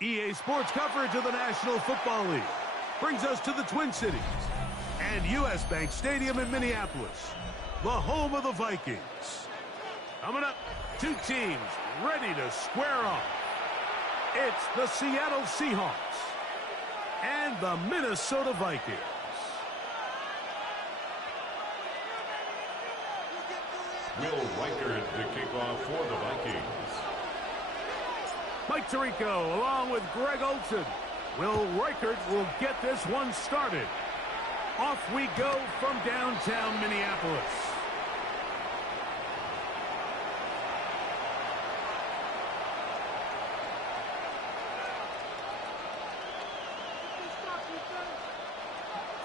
EA Sports coverage of the National Football League brings us to the Twin Cities and U.S. Bank Stadium in Minneapolis, the home of the Vikings. Coming up, two teams ready to square off. It's the Seattle Seahawks and the Minnesota Vikings. Will Reichard to kick off for the Vikings. Mike Tirico along with Greg Olsen. Will Reichard will get this one started. Off we go from downtown Minneapolis.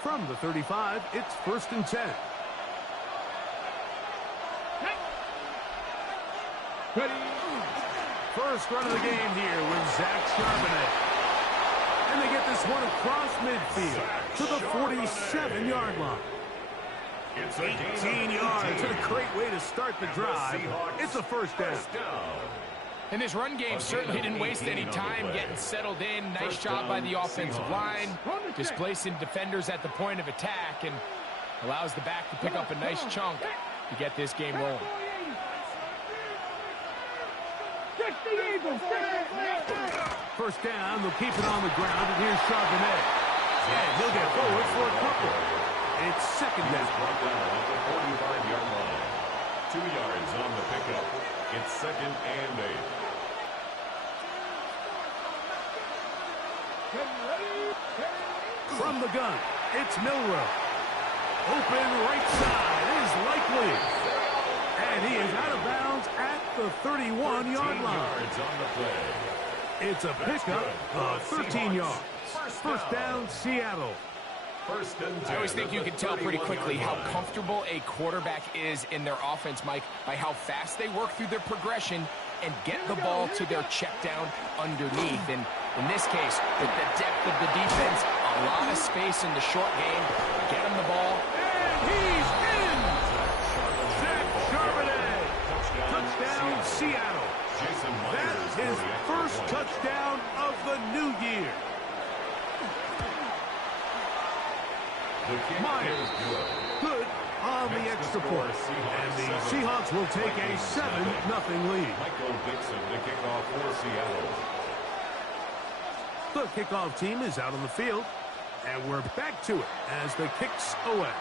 From the 35, it's 1st and 10. Ready. First run of the game here with Zach Charbonnet. And they get this one across midfield to the 47-yard line. It's 18 yards. What a great way to start the drive. It's a first down. And this run game certainly didn't waste any time getting settled in. Nice job by the offensive line, displacing defenders at the point of attack, and allows the back to pick up a nice chunk to get this game rolling. First down, they'll keep it on the ground, and here's Charbonnet. And he'll get forward for a couple. It's second down. Brought down at the 45-yard line. 2 yards on the pickup. It's 2nd and 8. From the gun, it's Milroe. Open right side is Likely. And he is out of bounds at the 31-yard line. Yards on the play. It's a pickup of 13 yards. First down, Seattle. I always think you can tell pretty quickly how comfortable a quarterback is in their offense, Mike, by how fast they work through their progression and get the ball to their check down underneath. And in this case, with the depth of the defense, a lot of space in the short game, get him the ball. And he's in! Zach Charbonnet. Touchdown, Seattle. That's his first touchdown of the new year. Myers, good on the extra point. And the Seahawks will take a 7-0 lead. Michael Dixon to kick off for Seattle. The kickoff team is out on the field, and we're back to it as the kick's away.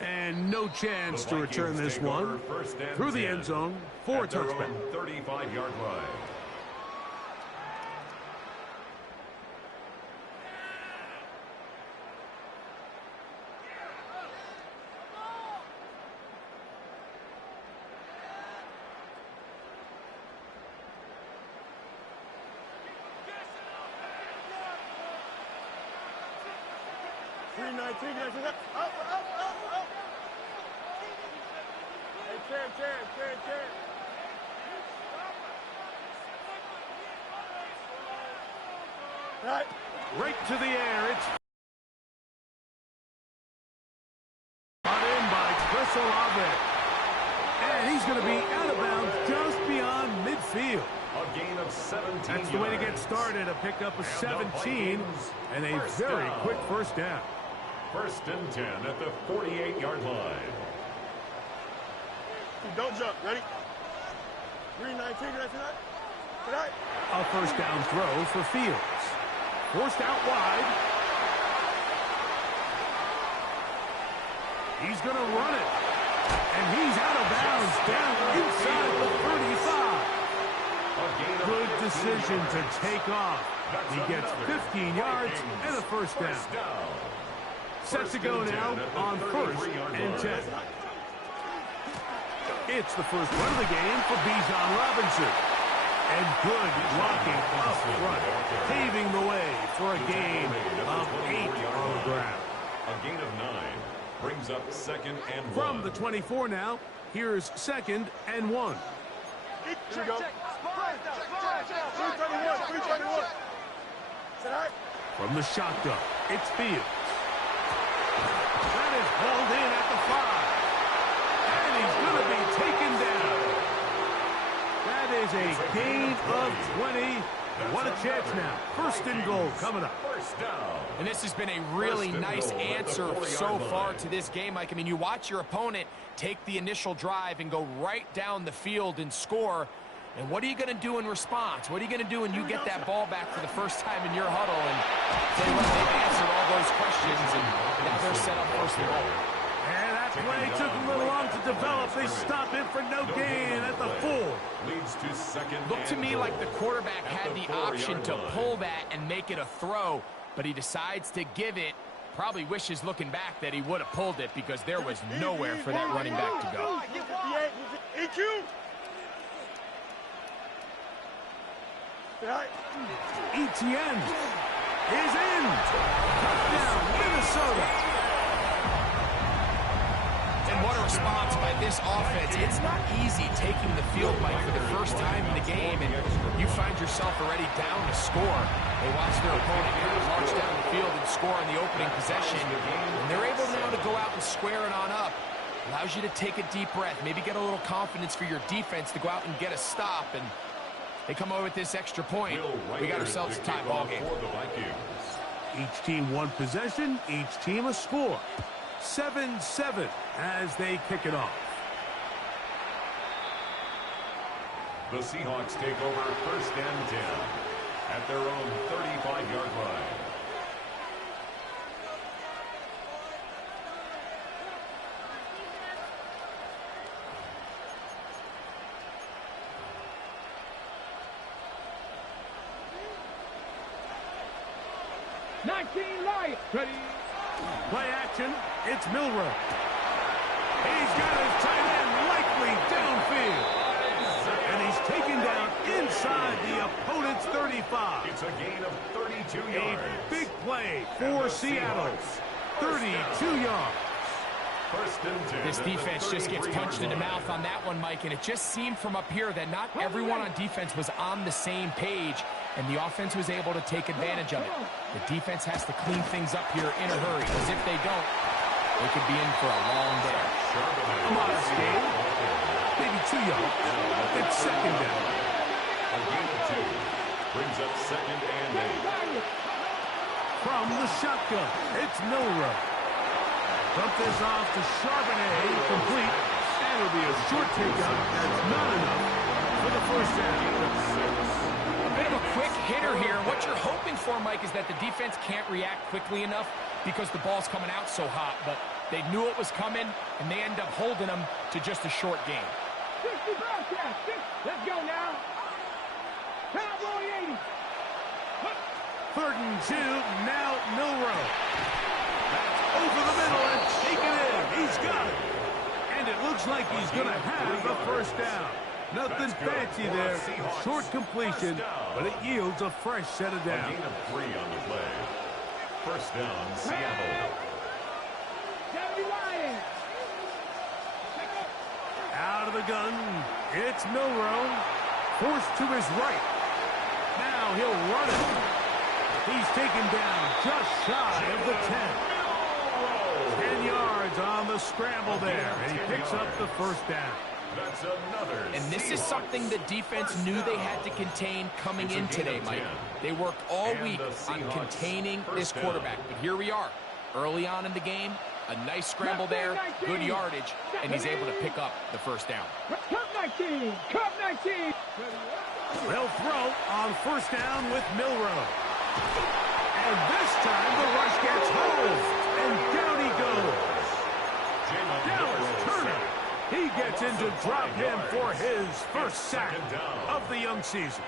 And no chance to return this one through the end zone for a touchback. 35-yard line. Right to the air. It's brought in by Chris Olave. And he's going to be out of bounds just beyond midfield. A gain of 17 That's the way to get started. A pickup of 17 and a very quick first down. 1st and 10 at the 48-yard line. Don't jump. Ready? 319. Tonight. A first down throw for Fields. Forced out wide. He's going to run it. And he's out of bounds down inside the 35. Good decision to take off. He gets 15 yards and a first down. Set to go now on 1st and 10. It's the first run of the game for Bijan Robinson. And good blocking up front, paving the way for a gain of 8 on the ground. A gain of 9 brings up 2nd and 1. From the 24 now, here's 2nd and 1. Here we go. 321. Tonight. From the shotgun, it's Fields. That is hauled in at the 5. And he's going to be taken down. That is a gain of of 20. What a chance now. First and goal coming up. First down. And this has been a really nice answer so far to this game, Mike. I mean, you watch your opponent take the initial drive and go right down the field and score. And what are you going to do in response? What are you going to do when you get that ball back for the first time in your huddle? And tell you what, they've answered all those questions, and now they're set up first and goal. And that play took a little long to develop. They stop him for no gain at the 4. Leads to second. Looked to me like the quarterback had the option to pull that and make it a throw, but he decides to give it. Probably wishes looking back that he would have pulled it because there was nowhere for that running back to go. EQ. Etienne is in. Touchdown, Minnesota. And what a response by this offense. It's not easy taking the field, Mike, for the first time in the game, and you find yourself already down to score. They watch their opponent march down the field and score on the opening possession, and they're able now to go out and square it on up. Allows you to take a deep breath, maybe get a little confidence for your defense to go out and get a stop, and they come away with this extra point. We got ourselves a tie ball game. Each team one possession, each team a score. 7-7 as they kick it off. The Seahawks take over first and 10 at their own 35-yard line. Ready. Play action. It's Milroe. He's got his tight end likely downfield. And he's taken down inside the opponent's 35. It's a gain of 32 yards. A big play for Seattle. 32 yards. First and 10. This defense just gets punched in the mouth on that one, Mike, and it just seemed from up here that not everyone on defense was on the same page, and the offense was able to take advantage of it. The defense has to clean things up here in a hurry, because if they don't, they could be in for a long day. Modest game. Maybe 2 yards. It's second down. A gain of 2 brings up second and 8. From the shotgun, it's Milroe. Dump this off to Charbonnet, complete. And it'll be a short takeout. That's not enough for the first down. A bit of a quick hitter here. What you're hoping for, Mike, is that the defense can't react quickly enough because the ball's coming out so hot. But they knew it was coming, and they end up holding them to just a short game. 60 broadcast. Let's go now. Cowboy 80. 3rd and 2, now Milroe. Over the middle and taken in. He's got it. And it looks like he's going to have the first down. Nothing fancy there. Short completion, but it yields a fresh set of A downs. gain of 3 on the play. First down, Seattle. Out of the gun, it's Milroe. Forced to his right. Now he'll run it. He's taken down just shy of the 10. 10 yards on the scramble there, and he picks up the first down. That's another. And this is something the defense knew they had to contain coming in today, Mike. They worked all week on containing this quarterback. But here we are, early on in the game, a nice scramble there, good yardage, and he's able to pick up the first down. Cup 19. Cup 19. They'll throw on first down with Milroe. And this time the rush gets home. And down he goes. Dallas Turner. He gets in to drop him for his first sack of the young season.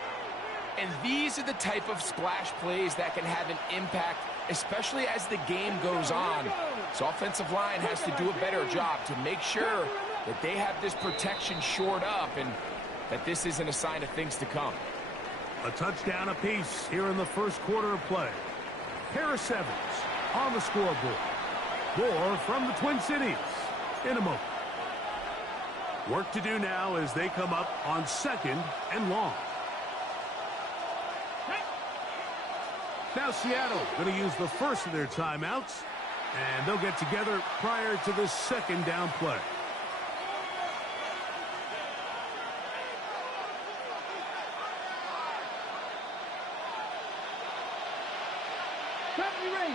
And these are the type of splash plays that can have an impact, especially as the game goes on. So offensive line has to do a better job to make sure that they have this protection shored up and that this isn't a sign of things to come. A touchdown apiece here in the first quarter of play. Harris Evans on the scoreboard. More from the Twin Cities in a moment. Work to do now as they come up on 2nd and long. Now Seattle going to use the first of their timeouts, and they'll get together prior to the 2nd down play.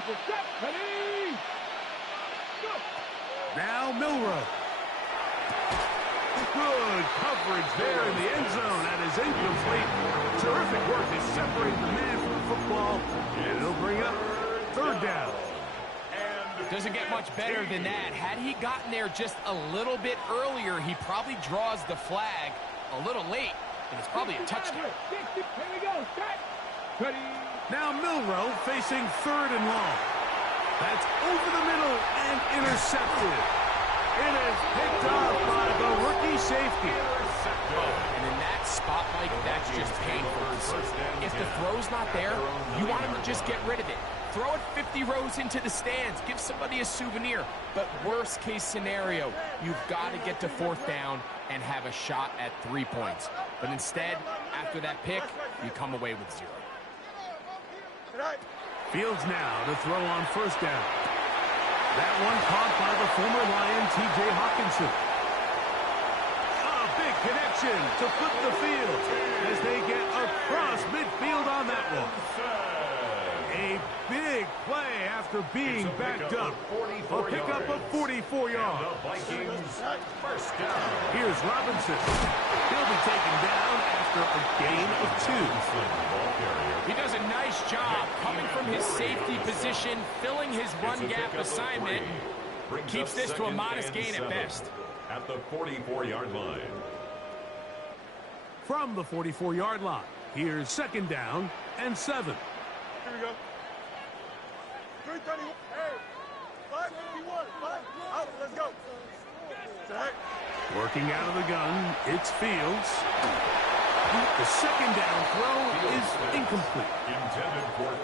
Defense, set, ready, go. Now Milroe. Good coverage there in the end zone. That is incomplete. Terrific work to separate the man from the football. And it'll bring up third down. Doesn't get much better than that. Had he gotten there just a little bit earlier, he probably draws the flag a little late, and it's probably a touchdown. Here we go, set, ready. Now Milroe facing third and long. That's over the middle and intercepted. It is picked off by the rookie safety. And in that spot, Mike, that's just painful to see. If the throw's not there, you want him to just get rid of it. Throw it 50 rows into the stands. Give somebody a souvenir. But worst case scenario, you've got to get to fourth down and have a shot at 3 points. But instead, after that pick, you come away with 0. Fields now to throw on first down. That one caught by the former Lion, T.J. Hawkinson. A big connection to flip the field as they get across midfield on that one. A big play after being backed up. A pickup of 44 yards. Here's Robinson. He'll be taken down after a gain of 2. He does a nice job coming from his safety position, filling his run gap assignment. Keeps this to a modest gain at best. At the 44-yard line. From the 44-yard line, here's second down and 7. Here we go. 331. Hey, 551. 5 out. Let's go. Set. Working out of the gun, it's Fields. The second down throw is incomplete.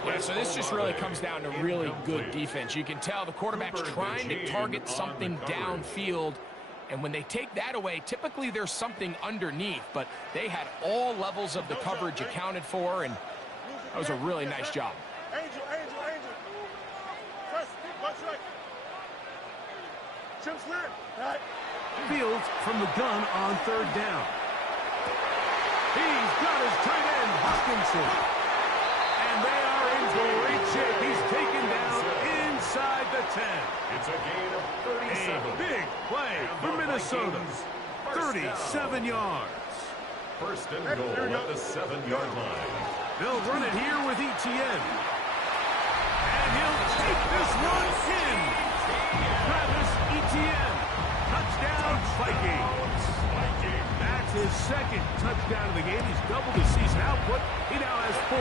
Yeah, so this just really comes down to really good defense. You can tell the quarterback's trying to target something downfield, and when they take that away, typically there's something underneath, but they had all levels of the coverage accounted for, and that was a really nice job. Angel. Press. Watch right. Chip slam. Right. Fields from the gun on third down. He's got his tight end, Hawkinson. And they are in great shape. He's taken down inside the 10. It's a gain of 37. A big play for Minnesota. 37 yards. First and goal at the 7-yard line. They'll run it here with Etienne. And he'll take this one in. Travis Etienne. Touchdown, Vikings. That's his second touchdown of the game. He's doubled his season output. He now has 4.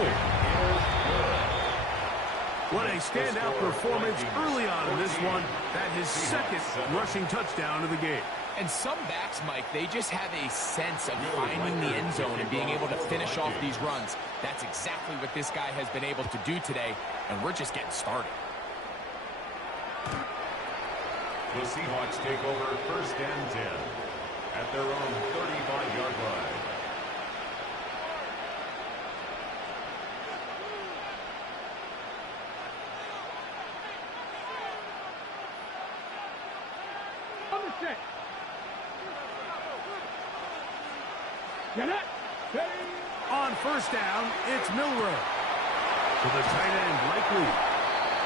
What a standout performance early on in this one. That's his second rushing touchdown of the game. And some backs, Mike, they just have a sense of finding the end zone and being able to finish off these runs. That's exactly what this guy has been able to do today, and we're just getting started. The Seahawks take over first and 10 at their own 35-yard line. Set. Get it. Ready. On first down, it's Milroe. To the tight end, Likely.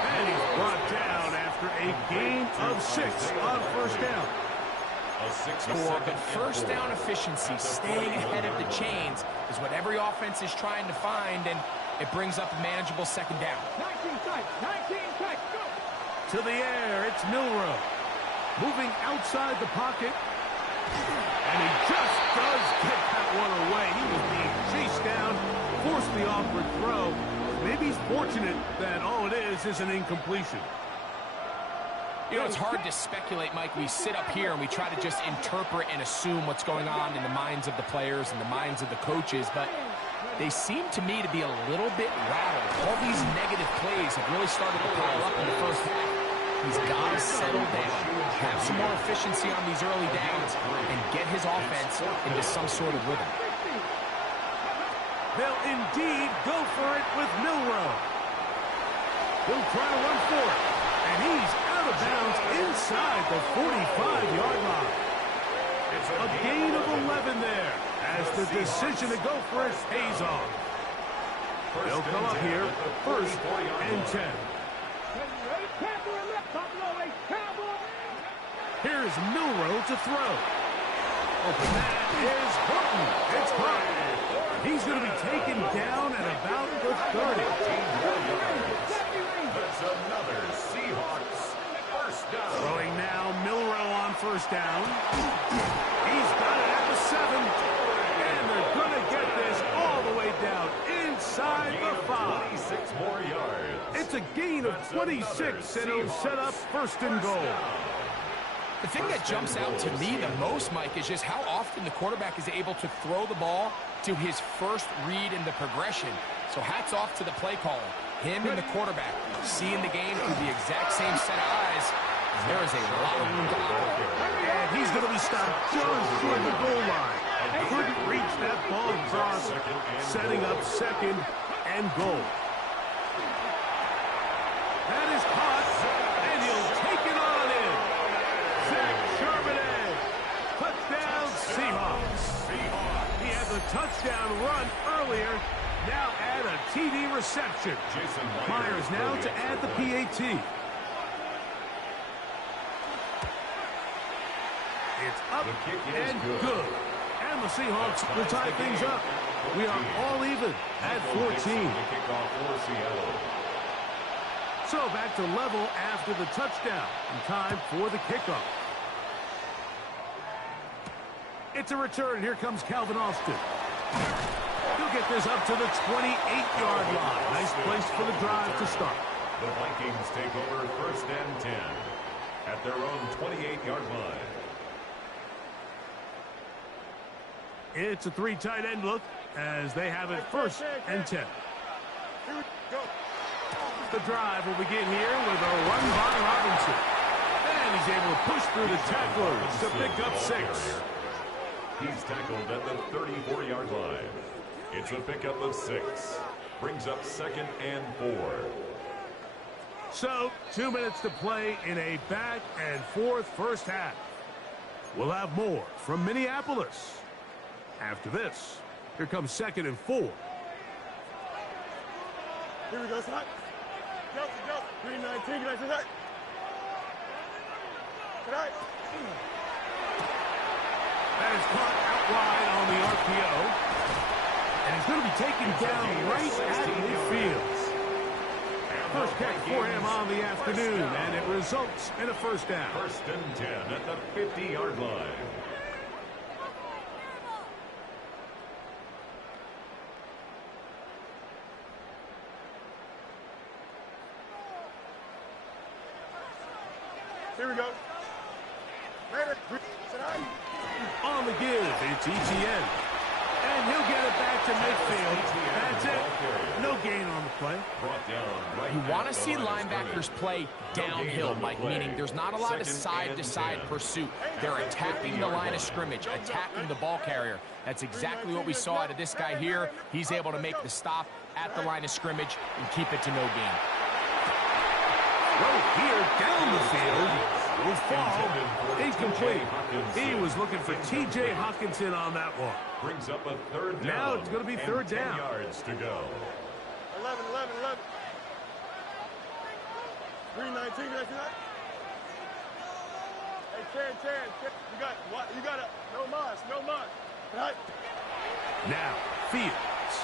And he's brought down after a gain of 6 on first down. But first down efficiency, staying ahead of the chains, is what every offense is trying to find, and it brings up a manageable second down. 19 tight, go. To the air, it's Milroe. Moving outside the pocket. And he just does get that one away. He was being chased down, forced the awkward throw. Maybe he's fortunate that all it is an incompletion. You know, it's hard to speculate, Mike. We sit up here and we try to just interpret and assume what's going on in the minds of the players and the minds of the coaches, but they seem to me to be a little bit rattled. All these negative plays have really started to pile up in the first half. He's got to settle down, have some more efficiency on these early downs, and get his offense into some sort of rhythm. They'll indeed go for it with Milroe. He'll try to run for it, and he's out of bounds inside the 45-yard line. A gain of 11 there as the decision to go for it pays off. They'll come up here first and 10. Here's Milroe to throw. Open that is Horton. It's caught. He's going to be taken down at about the 30. That's another Seahawks first down. Throwing now, Milroe on first down. He's got it at the 7. And they're going to get this all the way down inside the 5. 26 more yards. It's a gain of 26, and it'll set up first and goal. The thing that jumps out to me the most, Mike, is just how often the quarterback is able to throw the ball to his first read in the progression. So hats off to the play caller. Him and the quarterback seeing the game through the exact same set of eyes. There is a lot of room to operate. And he's going to be stopped just short of the goal line. Couldn't reach that ball across, setting up second and goal. That is caught, and he'll take it on in. Zach Charbonnet, touchdown Seahawks. He had the touchdown run earlier, now add a TD reception. Myers now to add the PAT. It's up and good. And the Seahawks will tie things up. We are all even at 14. So back to level after the touchdown. And time for the kickoff. It's a return. Here comes Calvin Austin. He'll get this up to the 28-yard line. Nice place for the drive to start. The Vikings take over first and 10 at their own 28-yard line. It's a 3 tight end look as they have it first and 10. The drive will begin here with a run by Robinson. And he's able to push through the tacklers to pick up 6. He's tackled at the 34-yard line. It's a pickup of 6. Brings up second and 4. So, 2 minutes to play in a back and forth first half. We'll have more from Minneapolis. After this, here comes second and 4. Here we go, son. Go. 319, get that. Tonight. That is caught out wide on the RPO. And he's going to be taken down right at midfield. First catch for him on the afternoon, and it results in a first down. First and 10 at the 50-yard line. Here we go. Later. On the give, it's Etienne. And he'll get it back to midfield. That's it. No gain on the play. You want to see linebackers play downhill, Mike, meaning there's not a lot of side-to-side pursuit. They're attacking the line of scrimmage, attacking the ball carrier. That's exactly what we saw out of this guy here. He's able to make the stop at the line of scrimmage and keep it to no gain. Right here down the field will fall incomplete. He was looking for T.J. Hockenson on that one. Brings up a third down. Now it's going to be third down. 10 yards to go. 11. 319, get that. Hey, 10. You got it. No mas. Right. Now, Fields.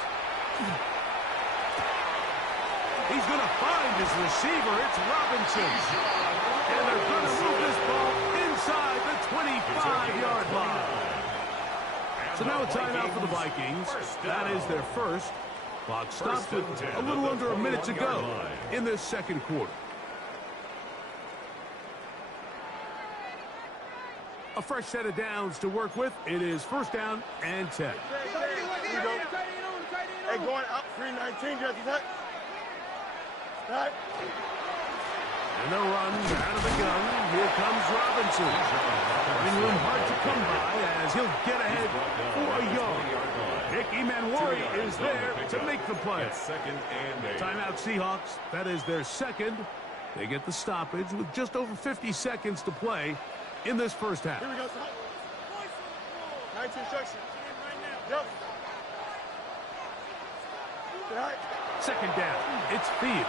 He's going to find his receiver. It's Robinson. And they're going to move this ball inside the 25-yard line. So now a timeout for the Vikings. That is their first. Clock stopped with a little under a minute to go in this second quarter. A fresh set of downs to work with. It is first down and 10. Hey, going up 319, get that. Right. And the run out of the gun. Here comes Robinson. Having room hard to come by as he'll get ahead for a yard. Nick Emanwari is there to make the play. Second and 8. Timeout Seahawks. That is their second. They get the stoppage with just over 50 seconds to play in this first half. Here we go, son. 19 instructions. Yep. Right. Second down. It's Fields.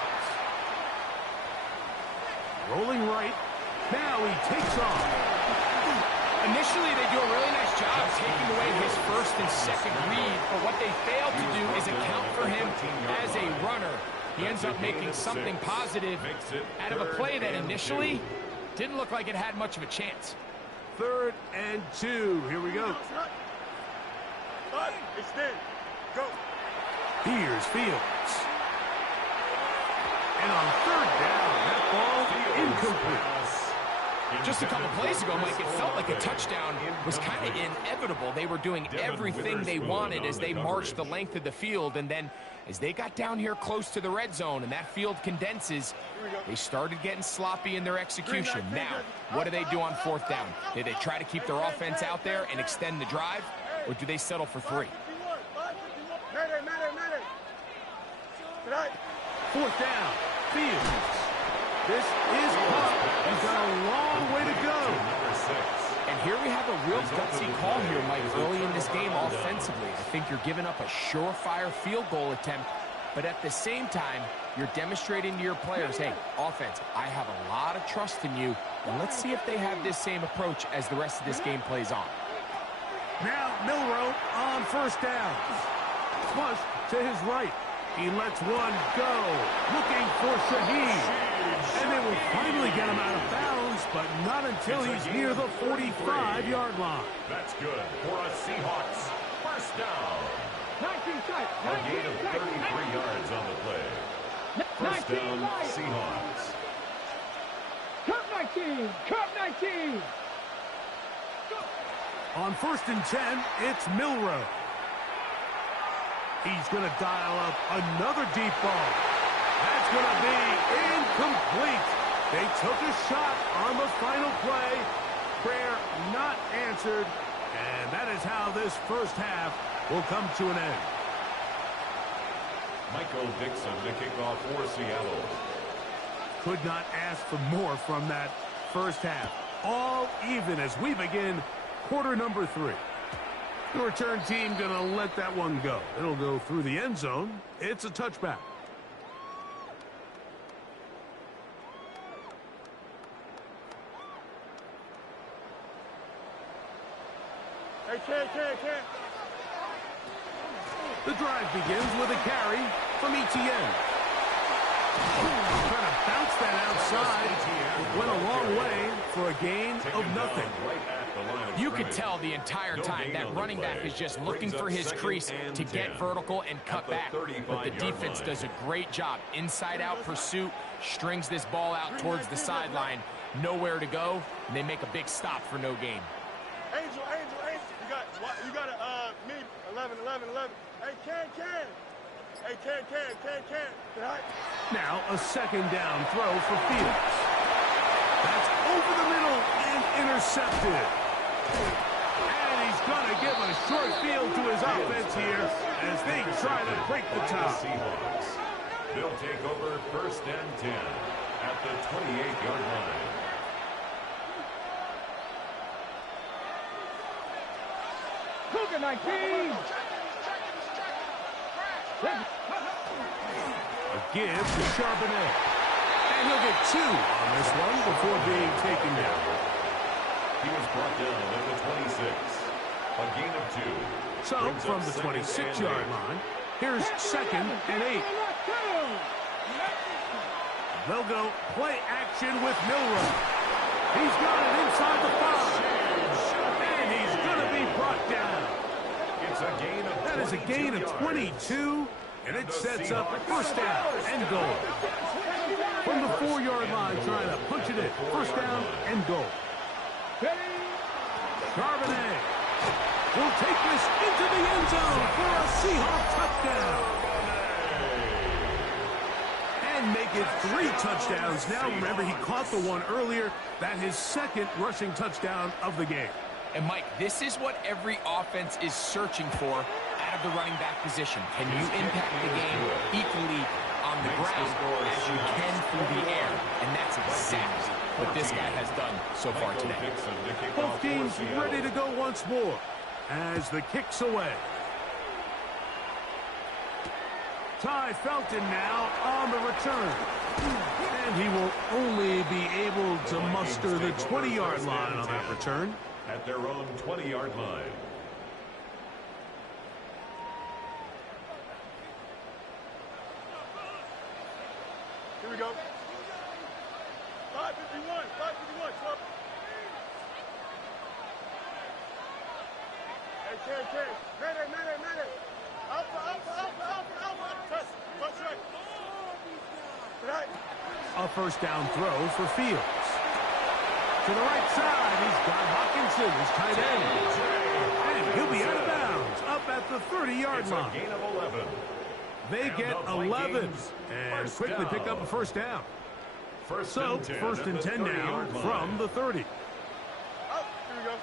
Rolling right. Now he takes off. Initially, they do a really nice job taking away his first and second read, but what they fail to do is account for him as a runner. He ends up making something positive out of a play that initially didn't look like it had much of a chance. 3rd and 2. Here we go. Extend. Go. Here's Fields. And on 3rd down, that ball incomplete. Just a couple plays ago, Mike, it felt like a touchdown was kind of inevitable. They were doing everything they wanted as they marched the length of the field, and then as they got down here close to the red zone and that field condenses, they started getting sloppy in their execution. Now, what do they do on 4th down? Do they try to keep their offense out there and extend the drive, or do they settle for 3? 4th down, Fields. This is Pop. He's got a long way to go. And here we have a real gutsy call here, Mike, early in this game offensively. I think you're giving up a surefire field goal attempt, but at the same time, you're demonstrating to your players, hey, offense, I have a lot of trust in you, and let's see if they have this same approach as the rest of this game plays on. Now Milroe on 1st down. Flush to his right. He lets one go, looking for Shaheed. And they will finally get him out of bounds, but not until he's near the 45-yard line. That's good for a Seahawks 1st down. 19 tight. A gain of 33 yards on the play. 1st down, Seahawks. Cup 19. Cup 19. On 1st and 10, it's Milroe. He's going to dial up another deep ball. That's going to be incomplete. They took a shot on the final play. Prayer not answered. And that is how this 1st half will come to an end. Michael Dixon to kick off for Seattle. Could not ask for more from that 1st half. All even as we begin quarter number 3. The return team going to let that one go. It'll go through the end zone. It's a touchback. Hey, Ken. The drive begins with a carry from Etienne. Trying to bounce that outside. It went a long way for a gain of nothing. You could tell the entire time that running back is just looking for his crease to get vertical and cut back. But the defense does a great job. Inside-out pursuit, strings this ball out towards the sideline. Nowhere to go, and they make a big stop for no gain. Angel. You got me, 11. Hey, Ken. Hey, Ken. Now a 2nd down throw for Fields. That's over the middle and intercepted. And he's going to give a short field to his offense here as they try to break the tie. Seahawks. They'll take over 1st and 10 at the 28-yard line. Cougar 19. A give to Charbonnet. And he'll get 2 on this one before being taken down. He was brought down at the 26. A gain of 2. So from the 26-yard line, here's 2nd and 8. They'll go play action with Milroe. He's got it inside the 5. And he's going to be brought down. It's a gain of 22. That is a gain of 22, and it sets up 1st down and goal. From the 4-yard line, trying to punch it in. 1st down and goal. Charbonnet will take this into the end zone for a Seahawks touchdown. And make it 3 touchdowns. Now, remember, he caught the one earlier. That his 2nd rushing touchdown of the game. And, Mike, this is what every offense is searching for out of the running back position. Can you impact the game equally on the ground as you can through the air? And that's exactly what this guy has done so far today. Both teams ready to go once more as the kick's away. Ty Felton now on the return. And he will only be able to muster the 20-yard line on that return. at their own 20-yard line. Here we go. 551, 551, Trump. Hey, man. Alpha. Touch right. Tonight. A first down throw for Fields. To the right side, he's got Hockenson, his tight end. And he'll be out of bounds, up at the 30-yard line. It's a gain of 11. They And get the 11 Vikings and first quickly down. pick up a first down. First So, and 10 first at and the 10 now 30-yard line. from the 30. Out. Here we go.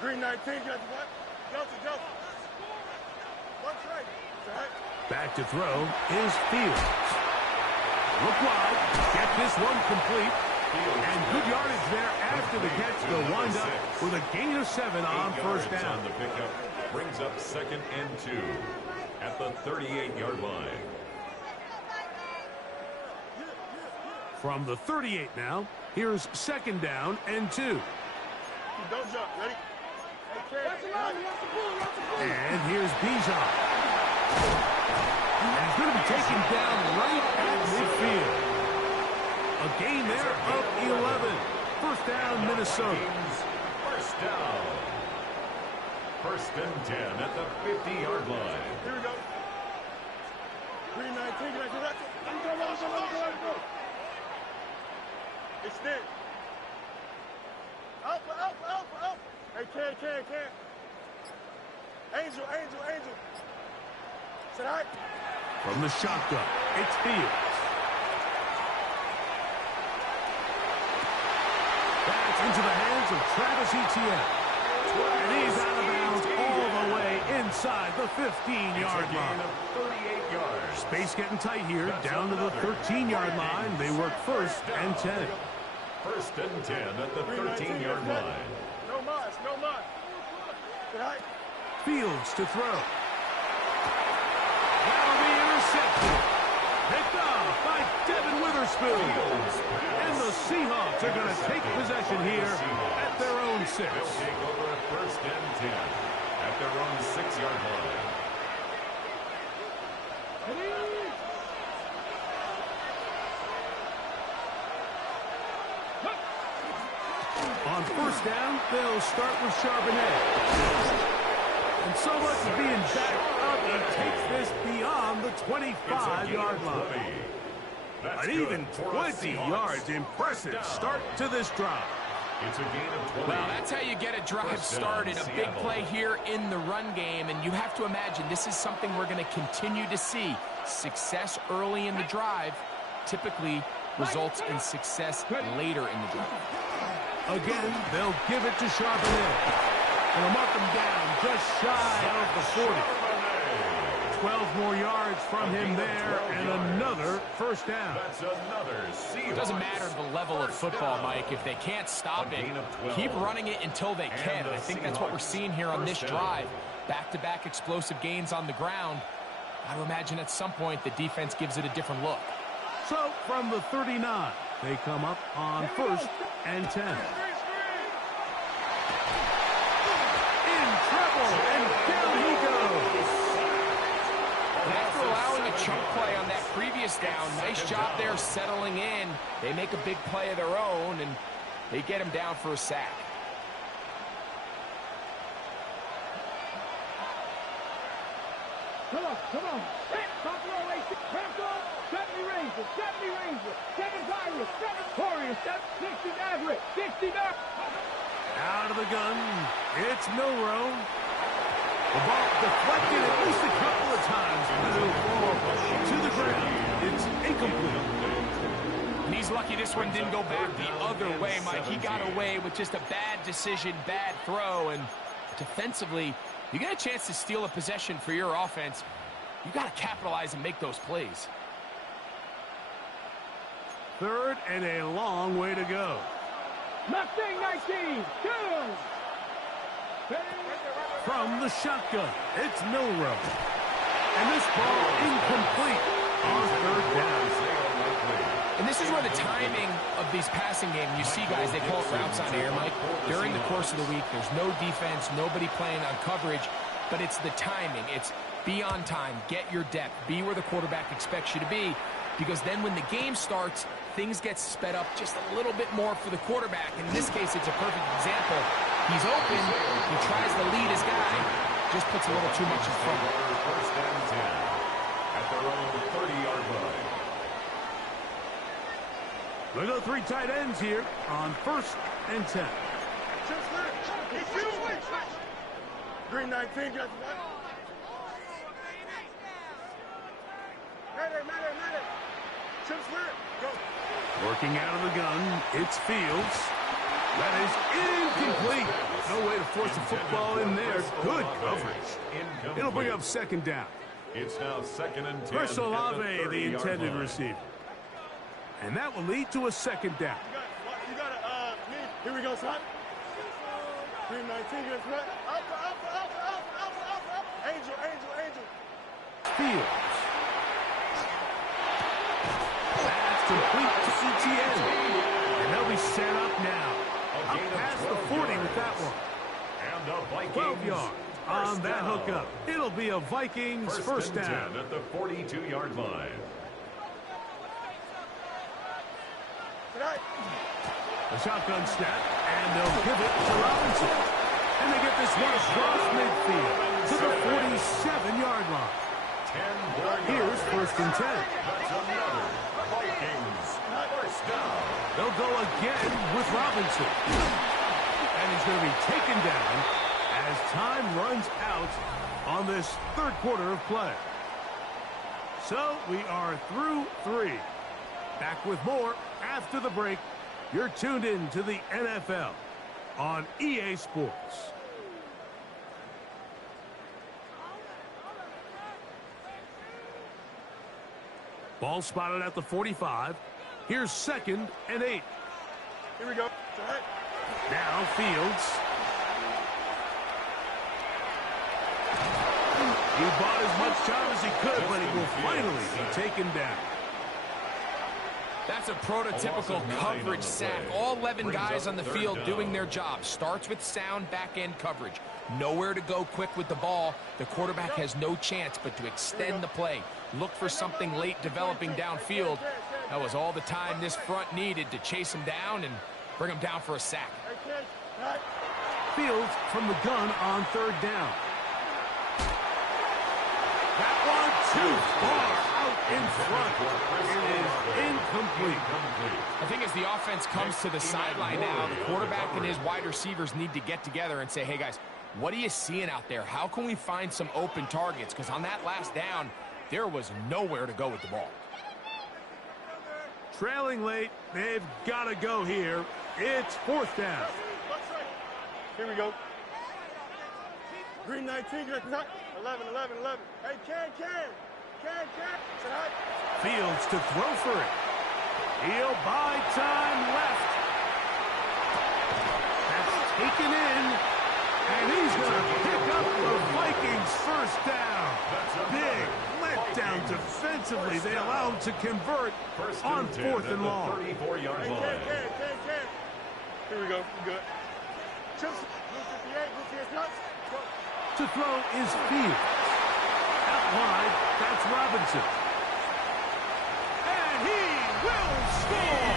Green 19, got the what? Delta. Watch right. Tonight. Back to throw is Fields. Look wide, get this one complete. And good yardage there after the catch. They'll wind up with a gain of 7 on 8 first yards down. on the pickup brings up second and 2 at the 38-yard line. From the 38 now, here's second down and 2. Don't jump. Ready? And here's Bijan. And he's going to be taken down right at midfield. A gain there of 11. First down, Minnesota. Vikings first down. First and 10 at the 50-yard line. Here we go. Green 19, get back to that. Go. Extend. Alpha. Hey, can. Angel. Tonight. From the shotgun, it's Fields. That's into the hands of Travis Etienne. And he's out of bounds all the way inside the 15-yard It's a gain line. of 38 yards. Space getting tight here, down to the 13-yard line. They work first and 10. First and 10 at the 13-yard line. No mas. Tonight. Fields to throw. That'll be intercepted. Picked off by Devin Witherspoon. And the Seahawks are going to take possession here at their own 6. They'll take over at first and 10 at their own 6-yard line. On first down, they'll start with Charbonnet. And so much is being backed up, he takes this beyond the 25-yard line. An even 20 yards. Impressive start to this drive. It's a gain of 20. Well, that's how you get a drive First down, started. A big Seattle. play here in the run game, and you have to imagine this is something we're going to continue to see. Success early in the drive typically results in success later in the drive. Again, they'll give it to Charbonnet. And they'll mark him down just shy of the 40. 12 more yards from him there, and another first down. That's another Seahawks. It doesn't matter the level of football, Mike. If they can't stop it, keep running it until they can. And I think that's what we're seeing here on this drive. Back-to-back explosive gains on the ground. I would imagine at some point the defense gives it a different look. So, from the 39, they come up on first and 10. In trouble, and down he goes. And after allowing a chunk play on that previous down, nice job there settling in. They make a big play of their own, and they get him down for a sack. Come on. Buffalo Racer. Temple. 70 Ranger. 7 Pirates. 7 Warriors. 60 Maverick. 60 Maverick. Out of the gun, it's Milroe. The ball deflected at least a couple of times. It'll fall to the ground. It's incomplete. And he's lucky this one didn't go back the other way, Mike. He got away with just a bad decision, bad throw, and defensively, you get a chance to steal a possession for your offense. You got to capitalize and make those plays. Third and a long way to go. Mustang 19. Two. From the shotgun, it's Milroe. And this ball incomplete on third down. And this is where the timing of these passing games, you see guys, they call it routes on air, Mike. During the course of the week, there's no defense, nobody playing on coverage, but it's the timing. It's be on time, get your depth, be where the quarterback expects you to be, because then when the game starts, things get sped up just a little bit more for the quarterback. And in this case, it's a perfect example. He's open, he tries to lead his guy, just puts a little too much in front. First and 10 at their own 30-yard line. They go three tight ends here on 1st and 10. Green 19, got what? Matter. Chip Swear, go. Working out of the gun, it's Fields. That is incomplete. No way to force the football in there. Good coverage. It'll bring up 2nd down. It's now 2nd and 10. Chris Olave, the intended receiver. And that will lead to a 2nd down. You got me. Here we go, son. Green 19, guess what? Up. Angel. Fields. That's complete to ETN. And they'll be set up now. Up past the 40 with that one. And the Vikings 12 yards on that down. hookup. It'll be a Vikings first and down. 10 at the 42-yard line. A shotgun snap, and they'll give it to Robinson. And they get this one across midfield to the 47-yard line. 10 more yards. Here's 1st and 10. That's another Vikings first down. They'll go again with Robinson. And he's going to be taken down as time runs out on this 3rd quarter of play. So we are through 3. Back with more after the break. You're tuned in to the NFL on EA Sports. Ball spotted at the 45. Here's 2nd and 8. Here we go. Now Fields. He bought as much time as he could, but he will finally be taken down. That's a prototypical coverage sack. All 11 guys on the field doing their job. Starts with sound back-end coverage. Nowhere to go quick with the ball. The quarterback has no chance but to extend the play. Look for something late developing downfield. That was all the time this front needed to chase him down and bring him down for a sack. Fields from the gun on 3rd down. That one too far out in front. It is incomplete. I think as the offense comes to the sideline now, the quarterback and his wide receivers need to get together and say, hey guys, what are you seeing out there? How can we find some open targets? Because on that last down, there was nowhere to go with the ball. Trailing late, they've got to go here. It's 4th down. Here we go. Green 19, 11. Hey, Can. Fields to throw for it. He'll buy time left. That's taken in, and he's going to pick up the Vikings first down. Big letdown defensively. They allow him to convert on 4th and long. 34-yard line. Can. Here we go. We're good. Chips. Blue 58, nuts. To throw is Fields. Out wide, that's Robinson. And he will score!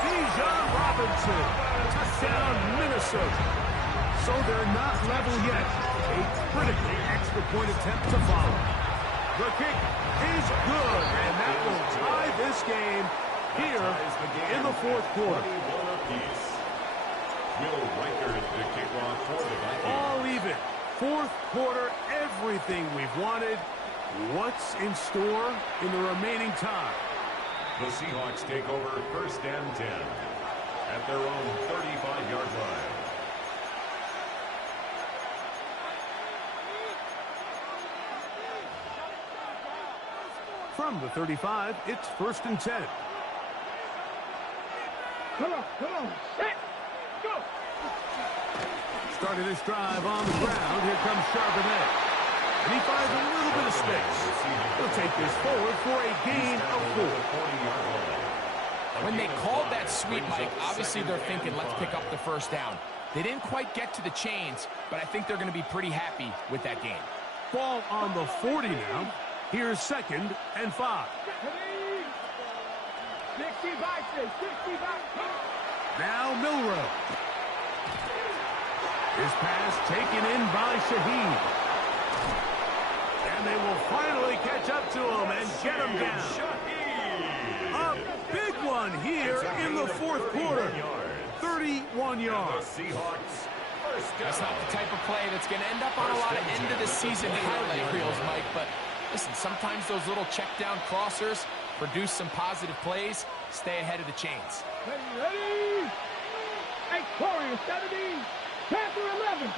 Bijan Robinson. Touchdown, Minnesota. So they're not level yet. A critical extra point attempt to follow. The kick is good, and that will tie this game here in the 4th quarter. Will Riker is the kickoff for the Vikings. All even. 4th quarter, everything we've wanted. What's in store in the remaining time? The Seahawks take over 1st and 10 at their own 35-yard line. From the 35, it's 1st and 10. Come on. Set. Go. Starting this drive on the ground. Here comes Charbonnet. And he finds a little bit of space. He'll take this forward for a gain of 4. When they called that sweep, Mike, obviously they're thinking, let's pick up the first down. They didn't quite get to the chains, but I think they're going to be pretty happy with that game. Ball on the 40 now. Here's 2nd and 5. 65. Now Milroe. His pass taken in by Shaheed. And they will finally catch up to him and get him down. A big one here in the 4th quarter. 31 yards. That's not the type of play that's going to end up on a lot of end-of-the-season highlight reels, Mike. But listen, sometimes those little check-down crossers produce some positive plays. Stay ahead of the chains. Ready? Warriors 70. Panther 11.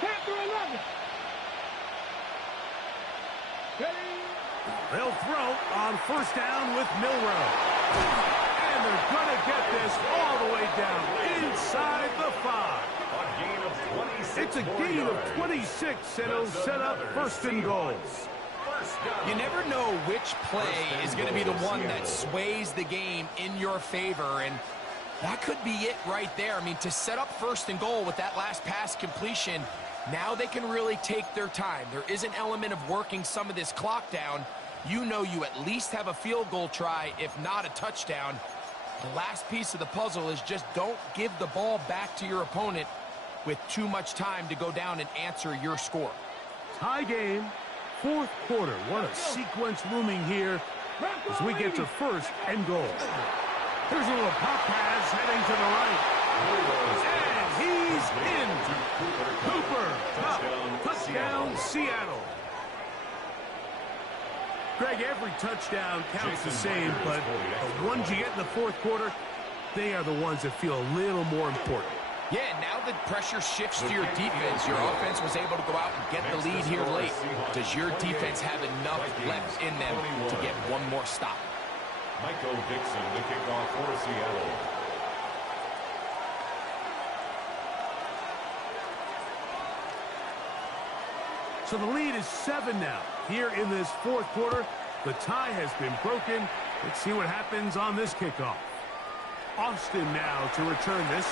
Ready? They'll throw on 1st down with Milroe. And they're going to get this all the way down inside the 5. It's a gain of 26, and it'll set up 1st and goal. You never know which play is going to be the one that sways the game in your favor, and that could be it right there. I mean, to set up 1st and goal with that last pass completion, now they can really take their time. There is an element of working some of this clock down. You know you at least have a field goal try, if not a touchdown. The last piece of the puzzle is just don't give the ball back to your opponent with too much time to go down and answer your score. Tie game, 4th quarter. What a sequence looming here as we get to 1st and goal. Here's a little pop pass heading to the right. And he's in. Cooper, touchdown, Seattle. Greg, every touchdown counts the same, but the ones you get in the 4th quarter, they are the ones that feel a little more important. Yeah, now the pressure shifts to your defense. Your offense was able to go out and get the lead here late. Does your defense have enough left in them to get one more stop? Michael Dixon, the kickoff for Seattle. So the lead is 7 now. Here in this 4th quarter, the tie has been broken. Let's see what happens on this kickoff. Austin now to return this.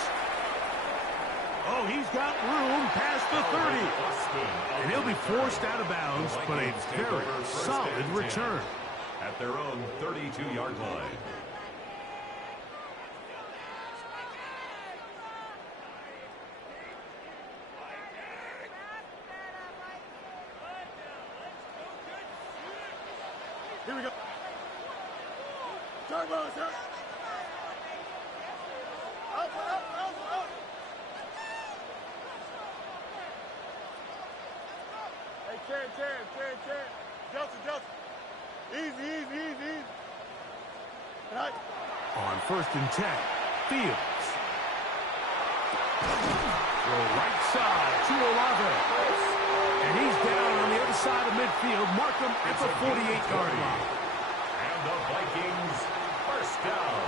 Oh, he's got room past the 30. And he'll be forced out of bounds, but a very solid return. At their own 32-yard line. Here we go. Turbo, sir. Up. Hey, Ken. Delta. Easy. Right. On 1st and 10, Fields. Throw right side to Olave. And he's down on the other side of midfield. Mark him at the 48-yard line. And the Vikings, 1st down.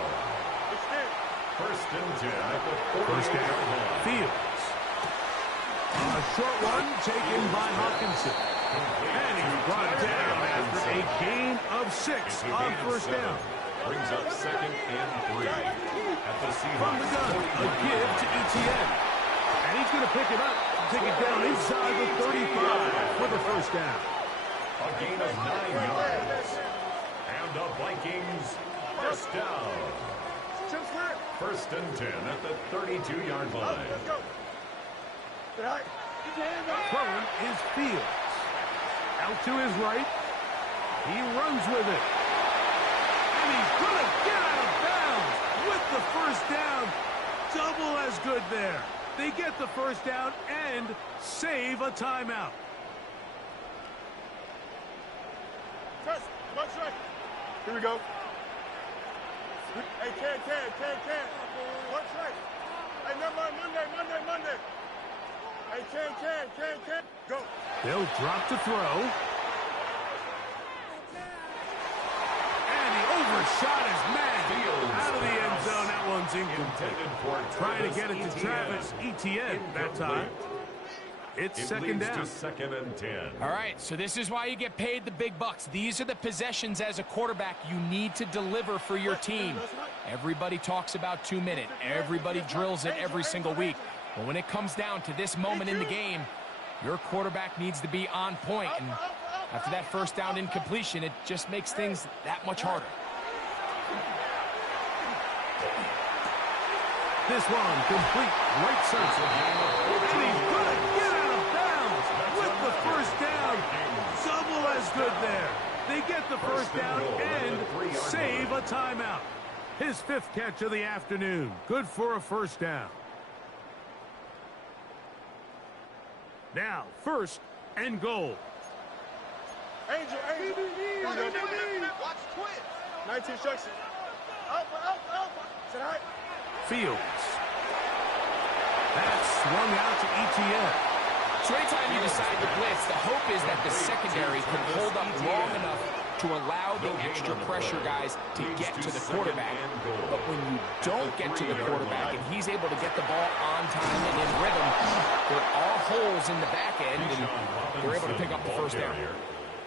1st and 10 at the 48-yard line. Fields. A short one taken by Hawkinson. And he's brought down after a gain of 6 on 1st down. Brings up 2nd and 3 at the Seahawks. From the gun, a give to Etienne. And he's going to pick it up, take it down inside the 35 for the 1st down. A gain of 9 yards. And the Vikings, 1st down. 1st and 10 at the 32-yard line. Let's go. Right. Throwing is Fields. Out to his right. He runs with it. And he's going to get out of bounds with the 1st down. Double as good there. They get the 1st down and save a timeout. Test. One strike. Here we go. Hey, Ken. One strike. Hey, Monday. Hey, Ken. Go. They'll drop to throw. And he overshot his man. Out of the end zone. That one's incomplete. Trying to get it to Travis Etienne that time. It's It second leads down. to 2nd and 10. All right, so this is why you get paid the big bucks. These are the possessions as a quarterback you need to deliver for your team. Everybody talks about 2-minute. Everybody drills it every single week. But when it comes down to this moment in the game, your quarterback needs to be on point. And after that first down incompletion, it just makes things that much harder. This one complete, right side. And he's going to get out of bounds with the first down. Double as good there. They get the first down and save a timeout. His 5th catch of the afternoon. Good for a first down. Now, 1st and goal. Angel. Watch twins. 19 instructions. Alpha. Sit high. Fields. That's swung out to ETN. So anytime you decide to blitz, the hope is that the secondary can hold up long enough to allow the extra pressure guys to get to the quarterback. But when you don't get to the quarterback and he's able to get the ball on time and in rhythm, there are holes in the back end, and they're able to pick up the first down.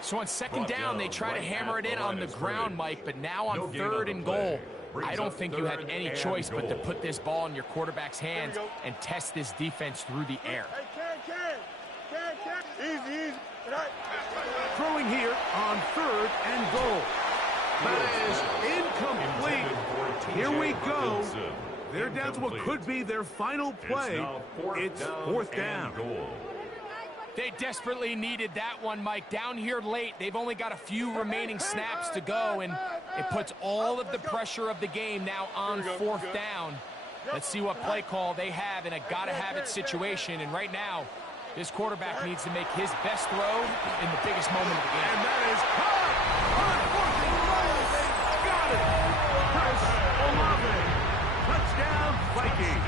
So on 2nd down, they try to hammer it in on the ground, Mike, but now on 3rd and goal, I don't think you have any choice but to put this ball in your quarterback's hands and test this defense through the air. Hey, Easy. Throwing here on 3rd and goal. That is incomplete. Here we go. They're down to what could be their final play. It's 4th down. They desperately needed that one, Mike. Down here late, they've only got a few remaining snaps to go, and it puts all of the pressure of the game now on 4th down. Let's see what play call they have in a gotta-have-it situation, and right now, this quarterback needs to make his best throw in the biggest moment of the game. And that is caught on 4th and goal. Got it. Chris Olave. Touchdown, Vikings.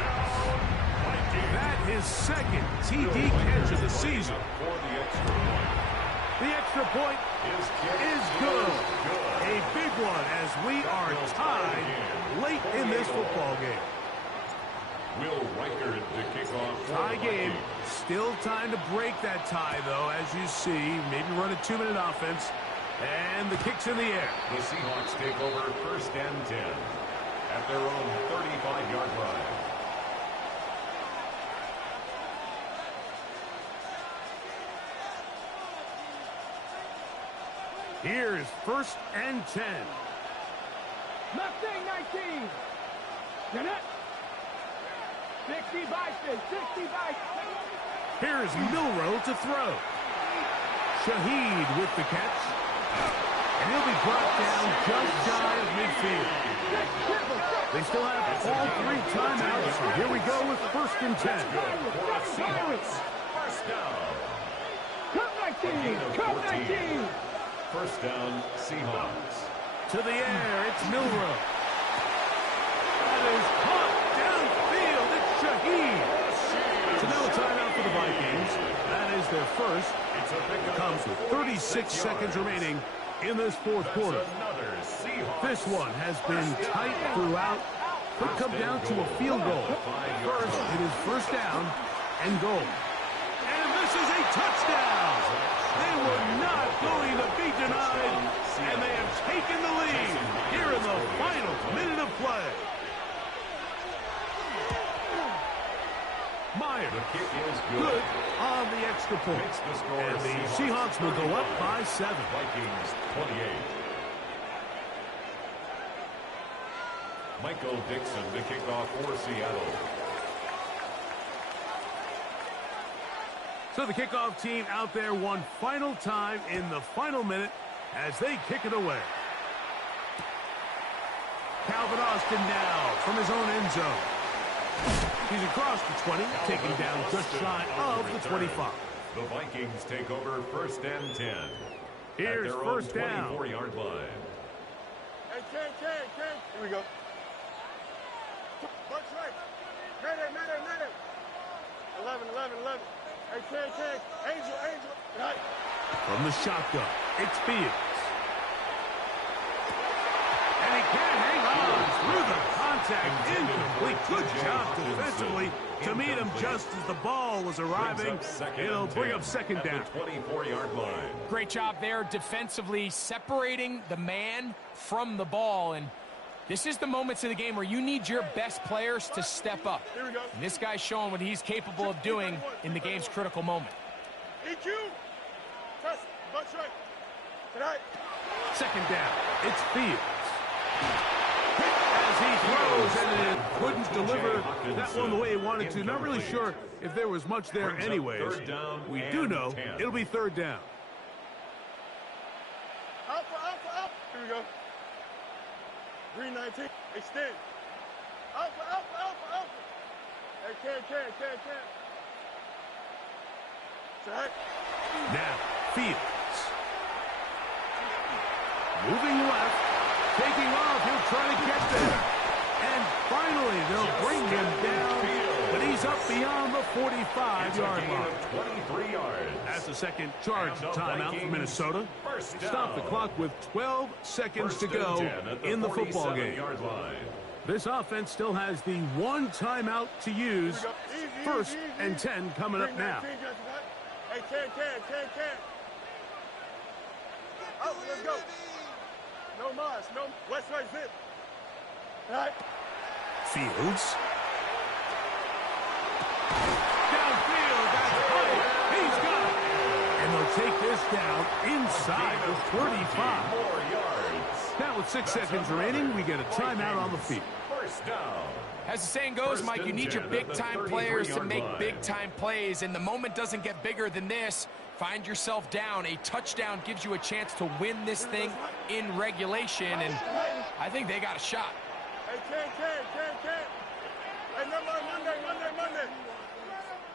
That is 2nd TD catch of the season. The extra point is good. A big one as we are tied late in this football game. Will Reichard to kick off. Tie game. Still time to break that tie, though, as you see. Maybe run a 2-minute offense. And the kick's in the air. The Seahawks take over 1st and 10 at their own 35-yard line. Here's 1st and 10. Mustang 19. Get it. 60 by 10. Here's Milroe to throw. Shaheed with the catch. And he'll be brought down just shy of midfield. They still have all 3 timeouts. So here we go with 1st and 10. First down. Come 19. First down, Seahawks. To the air, it's Milroe. That is caught downfield. It's Shaheed. So now a timeout for the Vikings. That is their first. Comes with 36 seconds remaining in this 4th quarter. This one has been tight throughout. Could come down to a field goal. First, it is 1st down and goal. And this is a touchdown. They were not going to be denied, and they have taken the lead here in the final minute of play. Meyer, The kick is good on the extra point. And the Seahawks will go up by 7. Vikings 28. Michael Dixon to kick off for Seattle. So the kickoff team out there one final time in the final minute as they kick it away. Calvin Austin now from his own end zone. He's across the 20, taking down just shy of the 25. The Vikings take over 1st and 10. Here's 1st down. 24-yard line. Hey, Ken. Here we go. Bunch right. Mayday. 11. Hey, Ken. Angel. Right. From the shotgun, it's Fields. And he can't hang on through the contact. Incomplete. Good job defensively. to meet him just as the ball was arriving. It'll bring up second down. 24-yard line. Great job there defensively, separating the man from the ball. And this is the moments of the game where you need your best players to step up. And this guy's showing what he's capable of doing in the game's critical moment. EQ. Press. Butt right. Tonight. Second down. It's Fields. As he throws and it couldn't deliver that one the way he wanted to. Not really sure if there was much there anyways. We do know it'll be third down. Alpha. Here we go. Green 19. Extend. Alpha. Hey, can. Tonight. Now, Fields. Moving left. Taking off. He'll try to get there. And finally, they'll bring him down. But he's up beyond the 45-yard line. 23 yards. That's the second charge timeout for Minnesota. Stop the clock with 12 seconds to go in the football game. This offense still has the one timeout to use. First and 10 coming up now. Hey, can. Oh, let's go. No Mars, no West right zip. All right. Fields. Downfield, that's right. He's got it. And they'll take this down inside the 35. More yards. Now with 6 seconds remaining, we get a timeout on the field. First down. As the saying goes, Mike, you need your big-time players to make big-time plays, and the moment doesn't get bigger than this. Find yourself down. A touchdown gives you a chance to win this thing in regulation, and I think they got a shot. Hey, can. Hey, no more Monday.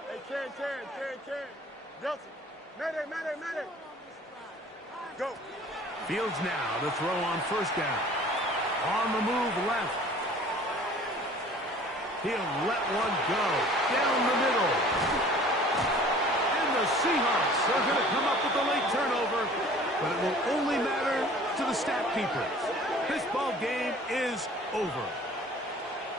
Hey, can. Delta. Mayday. Go. Fields now to throw on first down. On the move left. He'll let one go. Down the middle. And the Seahawks are going to come up with a late turnover, but it will only matter to the stat keepers. This ball game is over.